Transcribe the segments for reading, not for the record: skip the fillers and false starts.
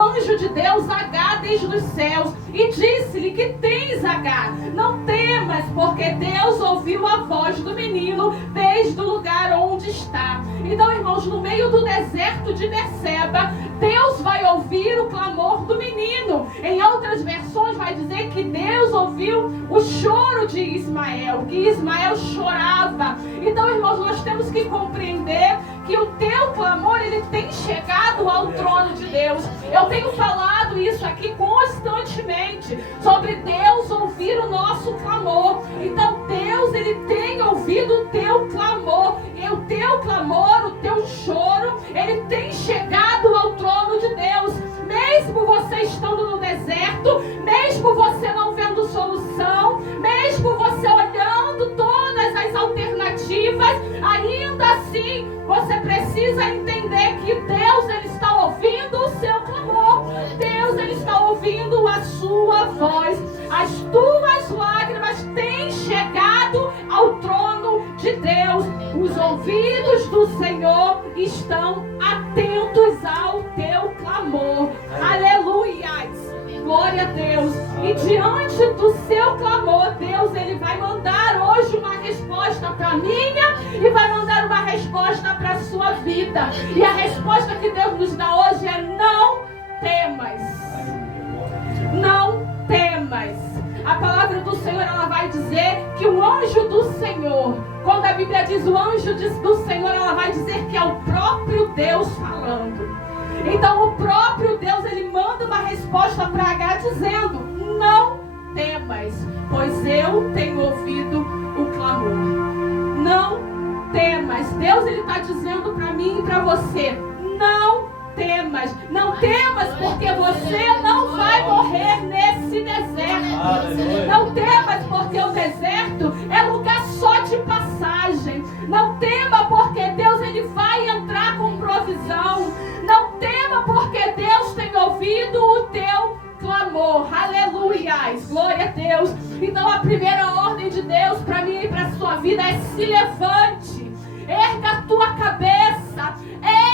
anjo de Deus Agar desde os céus e disse-lhe: que tens, Agar? Não temas, porque Deus ouviu a voz do menino desde o lugar onde está. Então, irmãos, no meio do deserto de Berseba, Deus vai ouvir o clamor do menino. Em outras versões vai dizer que Deus ouviu o choro de Ismael, que Ismael chorava. Então, irmãos, nós temos que compreender que o teu clamor, ele tem chegado ao trono de Deus. Eu tenho falado isso aqui constantemente, sobre Deus ouvir o nosso clamor. Então Deus, ele tem ouvido o teu clamor, e o teu clamor, o teu choro, ele tem chegado ao trono de Deus. Mesmo você estando no deserto, mesmo você não vendo solução, mesmo você olhando todas as alternativas, ainda assim você precisa entender que Deus, ele está ouvindo o seu clamor. Deus, ele está ouvindo a sua voz. As tuas lágrimas têm chegado ao trono de Deus. Os ouvidos do Senhor estão atentos ao teu clamor. Aleluias! Glória a Deus. E diante do seu clamor, Deus, ele vai mandar hoje uma resposta para a minha e vai mandar uma resposta para a sua vida. E a resposta que Deus nos dá hoje é: não temas. Não temas. A palavra do Senhor, ela vai dizer que o anjo do Senhor, quando a Bíblia diz o anjo do Senhor, ela vai dizer que é o próprio Deus falando. Então o próprio Deus, ele manda uma resposta para Agar dizendo: não temas, pois eu tenho ouvido o clamor. Não temas. Deus, ele está dizendo para mim e para você: não temas. Não temas, porque você não vai morrer nesse deserto. Não temas, porque o deserto é lugar só de passagem. Não tema, porque Deus, ele vai entrar com provisão. Não tema, porque Deus tem ouvido o teu clamor. Aleluias, glória a Deus. Então a primeira ordem de Deus para mim e para a sua vida é: se levante, erga a tua cabeça,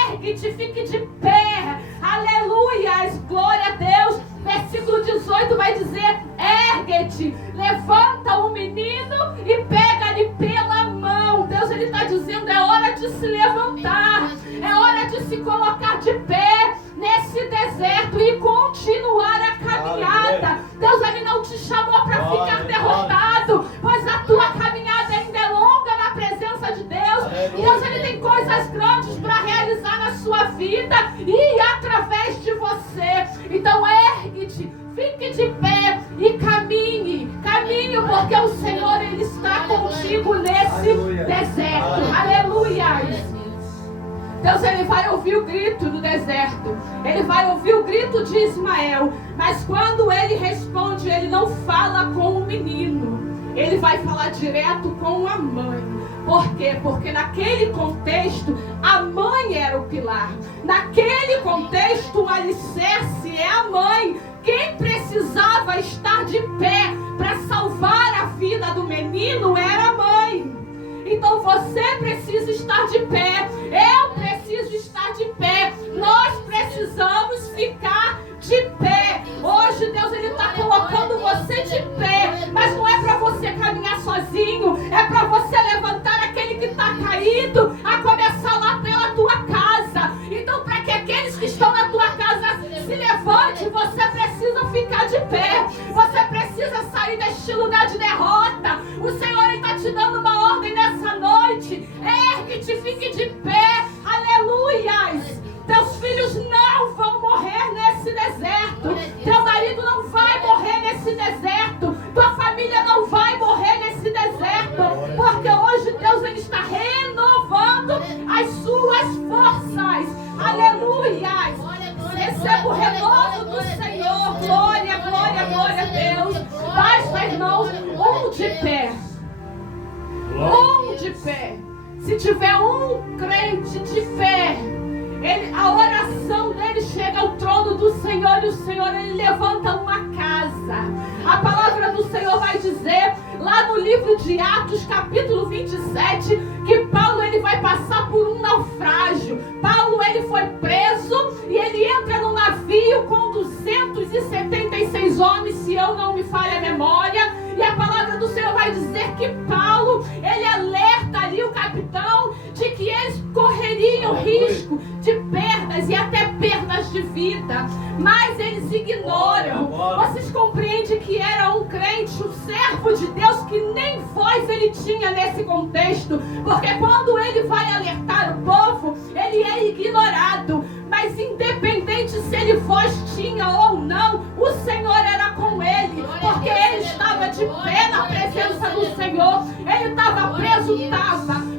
ergue-te, fique de pé. Aleluias, glória a Deus. Versículo 18 vai dizer: ergue-te, levanta o menino e pega-lhe pela mão. Deus, ele está dizendo: é hora de se levantar, é hora de se colocar de pé nesse deserto e continuar a caminhada. Deus, ele não te chamou para ficar derrotado, pois a tua caminhada ainda é longa na presença de Deus. Deus, ele tem coisas grandes para realizar na sua vida e através de você. Então ergue-te, fique de pé e caminhe, porque o Senhor, ele está contigo nesse deserto. Aleluia. Deus, ele vai ouvir o grito do deserto, ele vai ouvir o grito de Ismael, mas quando ele responde, ele não fala com o menino, ele vai falar direto com a mãe. Por quê? Porque naquele contexto, a mãe era o pilar. Naquele contexto, o alicerce é a mãe. Quem precisava estar de pé para salvar a vida do menino era a mãe. Então você precisa estar de pé, eu preciso estar de pé, nós precisamos ficar de pé. Hoje Deus, ele está colocando você de pé, mas não é para você caminhar sozinho, é para você levantar aquele que está caído, a começar lá pela tua casa. Então, para que aqueles que estão na tua casa se levantem, você precisa ficar de pé, você precisa sair deste lugar de derrota. O Senhor está te dando uma ordem nessa noite: ergue-te, fique de pé. Aleluias. Teus filhos não vão morrer nesse deserto, teu marido não vai morrer nesse deserto, tua família não vai morrer nesse deserto, porque hoje Deus, ele está renovando as suas forças. Aleluias. Receba o renovo do Senhor. Glória, glória, glória a Deus. Basta, irmãos, de pé. De pé. Se tiver um crente de pé, a oração dele chega ao trono do Senhor, e o Senhor, ele levanta uma casa. A palavra do Senhor vai dizer lá no livro de Atos, capítulo 27, que Paulo, ele vai passar por um naufrágio. Paulo, ele foi preso e ele entra no navio com eu não me falhe a memória. E a palavra do Senhor vai dizer que Paulo, ele alerta ali o capitão de que eles correriam risco de perdas e até perdas de vida. Mas eles ignoram. Vocês compreendem que era um crente, um servo de Deus, que nem voz ele tinha nesse contexto. Porque quando ele vai alertar o povo, ele é ignorado. Mas independente se ele voz tinha ou não, o Senhor era com ele. Porque ele estava de pé na presença do Senhor. Ele estava preso,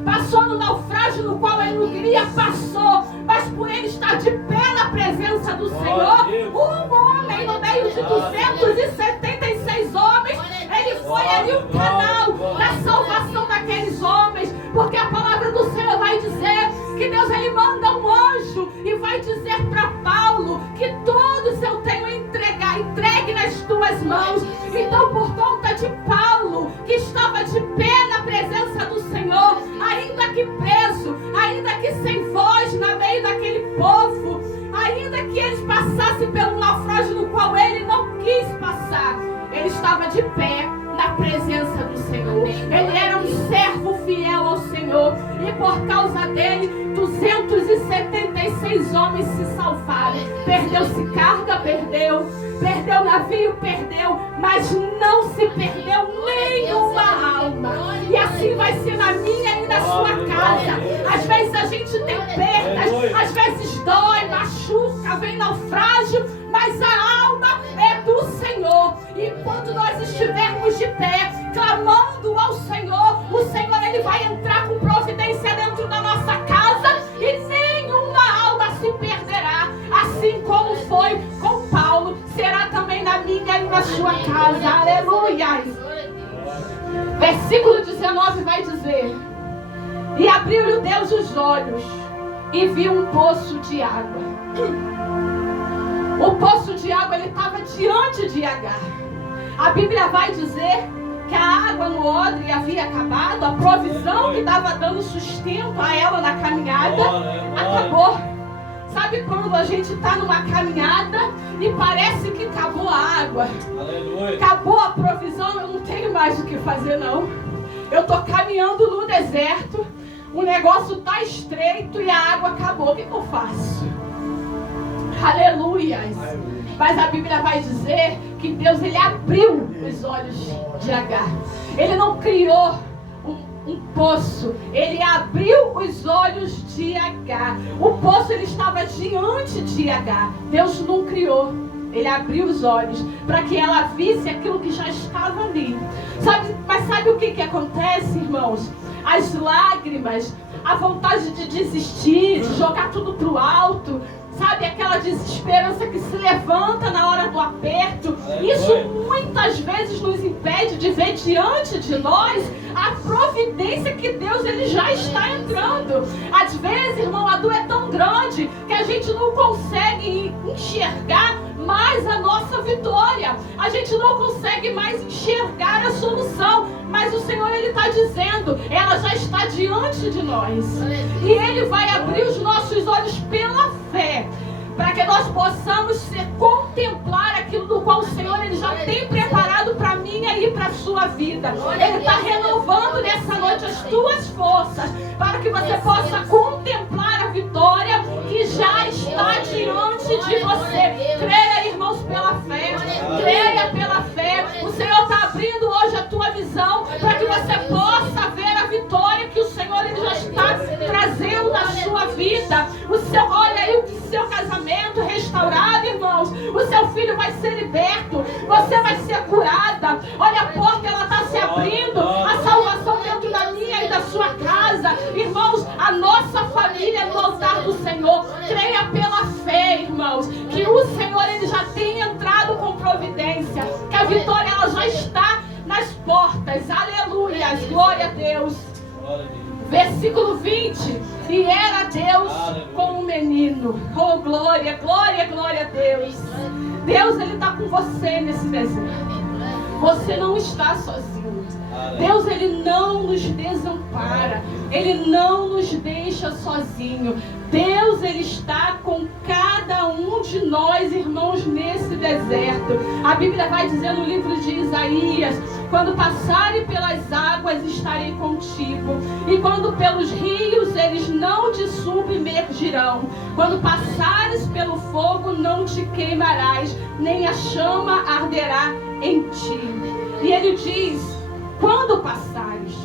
passou no naufrágio no qual ele não queria, passou. Mas por ele estar de pé na presença do Senhor, um homem no meio de 276 homens, ele foi ali o canal da salvação daqueles homens. Porque a palavra do Senhor vai dizer que Deus ele manda um anjo e vai dizer para Paulo que todos eu tenho entregue nas tuas mãos. Então, por conta de Paulo, que estava de pé na presença do Senhor, ainda que preso, ainda que sem voz no meio daquele povo, ainda que eles passassem pelo naufrágio no qual ele não quis passar, ele estava de pé na presença do Senhor. Ele era um servo fiel ao Senhor. E por causa dele, 276 homens se salvaram. Perdeu-se carga, perdeu navio, perdeu, mas não se perdeu nenhuma alma. E assim vai ser na minha e na sua casa. Às vezes a gente tem perdas, às vezes dói, machuca, vem naufrágio, mas a alma é do Senhor. E quando nós estivermos de pé, clamando ao Senhor, o Senhor ele vai entrar com providência dentro da nossa casa e nenhuma alma se perderá. Assim como foi com Paulo, será também na minha e na sua casa. Aleluia! Versículo 19 vai dizer: e abriu-lhe Deus os olhos e viu um poço de água. O poço de água ele estava diante de Agar. A Bíblia vai dizer que a água no odre havia acabado, a provisão que estava dando sustento a ela na caminhada acabou. Sabe quando a gente está numa caminhada e parece que acabou a água? Aleluia. Acabou a provisão, eu não tenho mais o que fazer não. Eu estou caminhando no deserto, o negócio está estreito e a água acabou. O que eu faço? Aleluia. Mas a Bíblia vai dizer que Deus ele abriu os olhos de Agar. Ele não criou um poço, ele abriu os olhos de Agar. O poço ele estava diante de Agar. Deus não criou, ele abriu os olhos para que ela visse aquilo que já estava ali. Mas sabe o que acontece, irmãos? As lágrimas, a vontade de desistir, de jogar tudo para o alto, sabe, aquela desesperança que se levanta na hora do aperto. Isso muitas vezes nos impede de ver diante de nós a providência que Deus ele já está entrando. Às vezes, irmão, a dor é tão grande que a gente não consegue enxergar mais a nossa vitória. A gente não consegue mais enxergar a solução. Mas o Senhor ele está dizendo, ela já está diante de nós. E Ele vai abrir os nossos olhos pela fé, para que nós possamos contemplar aquilo do qual o Senhor ele já tem preparado para mim e para a sua vida. Ele está renovando nessa noite as tuas forças, para que você possa contemplar a vitória que já está diante de você. Creia, irmãos, pela fé. Creia pela fé. O Senhor está abrindo hoje a tua visão, para que você possa ver a vitória que o Senhor ele já está trazendo na sua vida. Olha aí o seu casamento restaurado, irmãos. O seu filho vai ser liberto. Você vai ser curada. Olha, a porta ela está se abrindo. A salvação dentro da minha e da sua casa. Irmãos, a nossa família no altar do Senhor. Creia pela fé, irmãos, que o Senhor ele já tem entrado com providência. Que a vitória ela já está nas portas. Aleluia. Glória a Deus. Versículo 20. E era Deus com o menino. Oh, glória, glória, glória a Deus. Deus, Ele está com você nesse deserto. Você não está sozinho. Deus, Ele não nos desampara. Ele não nos deixa sozinho. Deus, Ele está com cada um um de nós, irmãos, nesse deserto. A Bíblia vai dizer no livro de Isaías: quando passarem pelas águas, estarei contigo, e quando pelos rios, eles não te submergirão. Quando passares pelo fogo, não te queimarás, nem a chama arderá em ti. E ele diz: quando passares.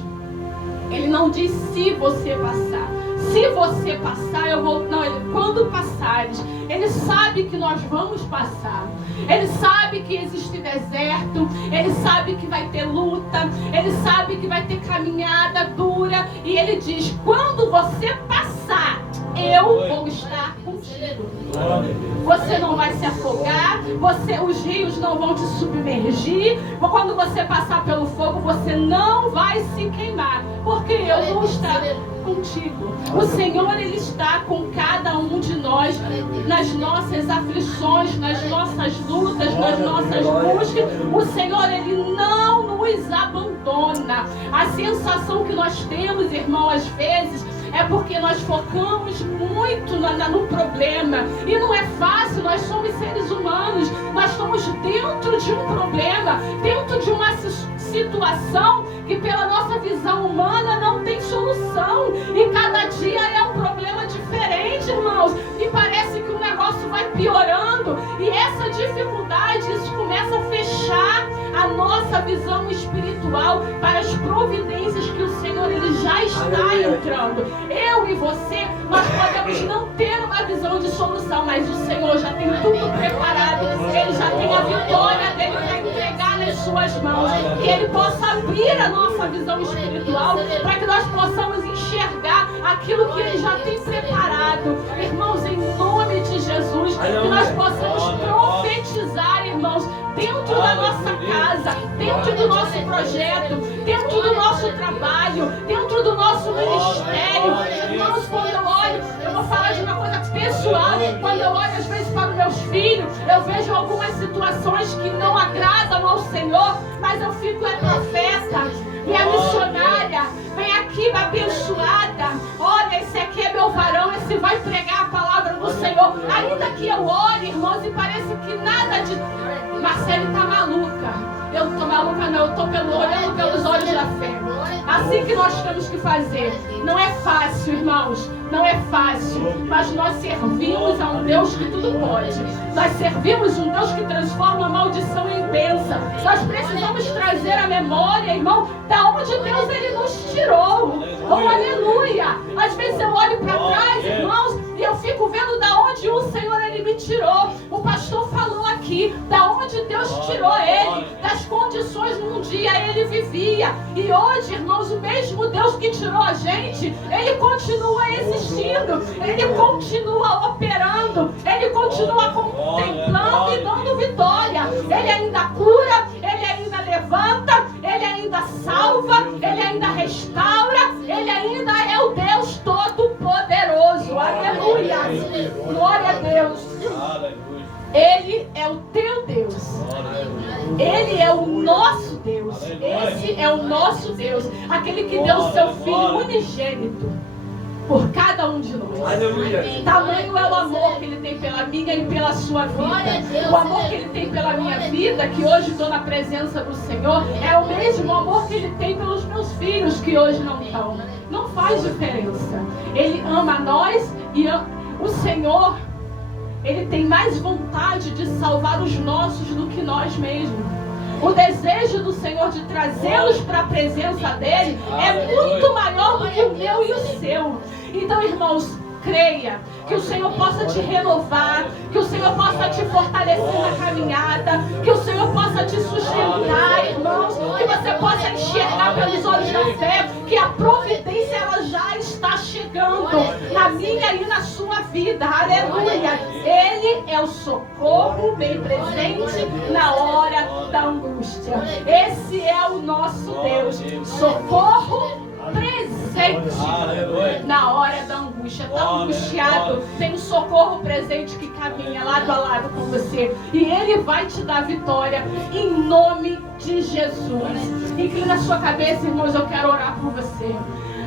Ele não diz se você passar. Se você passar, eu vou... Não, quando passares. Ele sabe que nós vamos passar. Ele sabe que existe deserto. Ele sabe que vai ter luta. Ele sabe que vai ter caminhada dura. E ele diz: quando você passar, eu vou estar contigo. Você não vai se afogar. Os rios não vão te submergir. Quando você passar pelo fogo, você não vai se queimar, porque eu vou estar contigo. O Senhor, Ele está com cada um de nós nas nossas aflições, nas nossas lutas, nas nossas buscas. O Senhor, Ele não nos abandona. A sensação que nós temos, irmão, às vezes, é porque nós focamos muito no problema. E não é fácil, nós somos seres humanos. Nós estamos dentro de um problema, dentro de uma situação que pela nossa visão humana não tem solução. E cada dia é um problema diferente, irmãos. E parece que o negócio vai piorando. E essa dificuldade, isso começa a fechar a nossa visão espiritual para as providências que o Senhor, Ele já está entrando. Eu e você, nós podemos não ter uma visão de solução, mas o Senhor já tem tudo preparado. Ele já tem a vitória dele para entregar nas suas mãos. Que Ele possa abrir a nossa visão espiritual para que nós possamos enxergar aquilo que Ele já tem preparado. Irmãos, em nome de Jesus, que nós possamos profetizar, irmãos, dentro da nossa casa, dentro do nosso projeto, dentro do nosso trabalho, dentro do nosso ministério. Irmãos, quando eu olho, eu vou falar de uma coisa pessoal. Quando eu olho às vezes para os meus filhos, eu vejo algumas situações que não agradam ao Senhor, mas eu fico profeta, minha missionária, vem aqui abençoada. Olha, esse aqui é meu varão, esse vai pregar a palavra do Senhor. Ainda que eu olhe, irmãos, e parece que nada de... Marcele está maluca. Eu não estou maluca não, eu estou olhando pelos olhos da fé. Assim que nós temos que fazer. Não é fácil, irmãos. Não é fácil. Mas nós servimos a um Deus que tudo pode. Nós servimos um Deus que transforma a maldição em bênção. Nós precisamos trazer a memória, irmão, da onde Deus, Ele nos tirou. Oh, aleluia! Às vezes eu olho para trás, irmãos, e eu fico vendo da onde o Senhor, Ele me tirou. O pastor falou aqui, da onde Deus tirou ele, das condições num dia ele vivia. E hoje, irmãos, o mesmo Deus que tirou a gente, Ele continua existindo, Ele continua operando, Ele continua contemplando e dando vitória. Ele ainda cura, Ele ainda levanta, Ele ainda salva, Ele ainda restaura, Ele ainda é o Deus Todo-Poderoso. Aleluia! Glória a Deus! Ele é o teu Deus. Ele é o nosso Deus. Esse é o nosso Deus. Aquele que deu o seu Filho unigênito por cada um de nós. Aleluia. Tamanho é o amor que Ele tem pela minha e pela sua vida. O amor que Ele tem pela minha vida, que hoje estou na presença do Senhor, é o mesmo amor que Ele tem pelos meus filhos, que hoje não estão. Não faz diferença. Ele ama nós e o Senhor, Ele tem mais vontade de salvar os nossos do que nós mesmos. O desejo do Senhor de trazê-los para a presença dEle é muito maior do que o meu e o seu. Então, irmãos, creia que o Senhor possa te renovar, que o Senhor possa te fortalecer na caminhada, que o Senhor possa te sustentar, irmãos, que você possa enxergar pelos olhos da fé que a providência, ela já está chegando na minha e na sua vida. Aleluia! Ele é o socorro bem presente na hora da angústia. Esse é o nosso Deus, socorro presente na hora da angústia. Está angustiado, tem um socorro presente que caminha lado a lado com você, e Ele vai te dar vitória em nome de Jesus. Inclina a sua cabeça, irmãos, eu quero orar por você.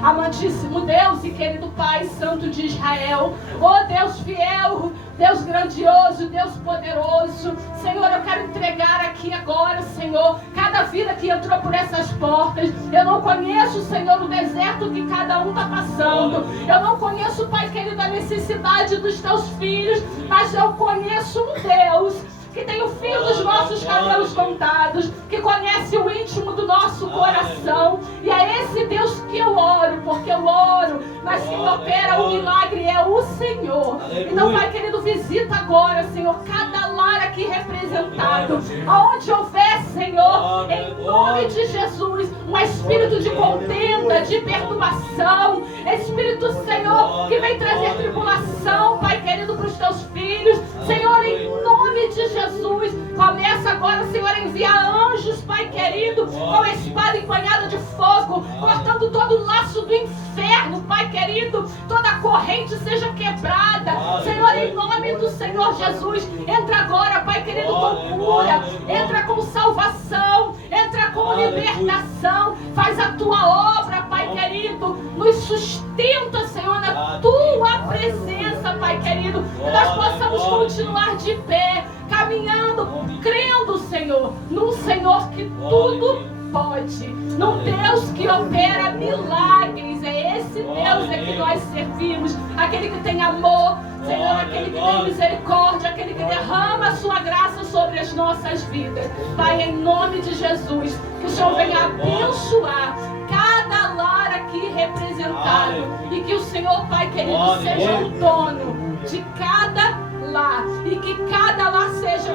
Amantíssimo Deus e querido Pai Santo de Israel, oh Deus fiel, Deus grandioso, Deus poderoso, Senhor, eu quero entregar aqui agora, Senhor, cada vida que entrou por essas portas. Eu não conheço, Senhor, o deserto que cada um está passando. Eu não conheço, Pai querido, a necessidade dos teus filhos, mas eu conheço um Deus que tem o fio dos nossos cabelos contados, que conhece o íntimo do nosso coração. E é esse Deus que eu oro, porque eu oro, mas quem opera o milagre é o Senhor. Então, Pai querido, visita agora, Senhor, cada lar aqui representado, aonde houver, Senhor, em nome de Jesus, um espírito de contenda, de perturbação, espírito, Senhor, que vem trazer tribulação, Pai querido, para os teus filhos, Senhor, em nome de Jesus, começa agora, Senhor, a enviar anjos, Pai querido, com a espada embanhada de fogo, cortando todo o laço do inferno, Pai querido, toda a corrente seja quebrada, Senhor, em nome do Senhor Jesus. Entra agora, Pai querido, com cura, entra com salvação, entra com libertação, faz a tua obra, Pai querido, nos sustenta, Senhor, na tua presença, Pai querido, que nós possamos continuar de pé, caminhando, crendo, Senhor, num Senhor que tudo pode, num Deus que opera milagres. É esse Deus é que nós servimos, aquele que tem amor, Senhor, aquele que tem misericórdia, aquele que derrama a sua graça sobre as nossas vidas. Pai, em nome de Jesus, que o Senhor venha abençoar cada lar aqui representado, e que o Senhor, Pai querido, seja o dono de cada lar, e que cada lar seja,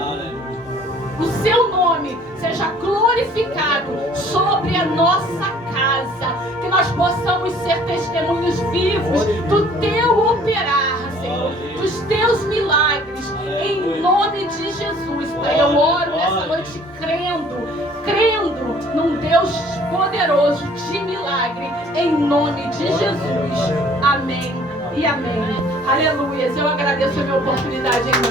o seu nome seja glorificado sobre a nossa casa, que nós possamos ser testemunhos vivos do teu operar, Senhor, dos teus milagres, em nome de Jesus. Pai, eu oro nessa noite crendo num Deus poderoso de milagre, em nome de Jesus. Amém e amém. Aleluia. Eu agradeço a minha oportunidade em nome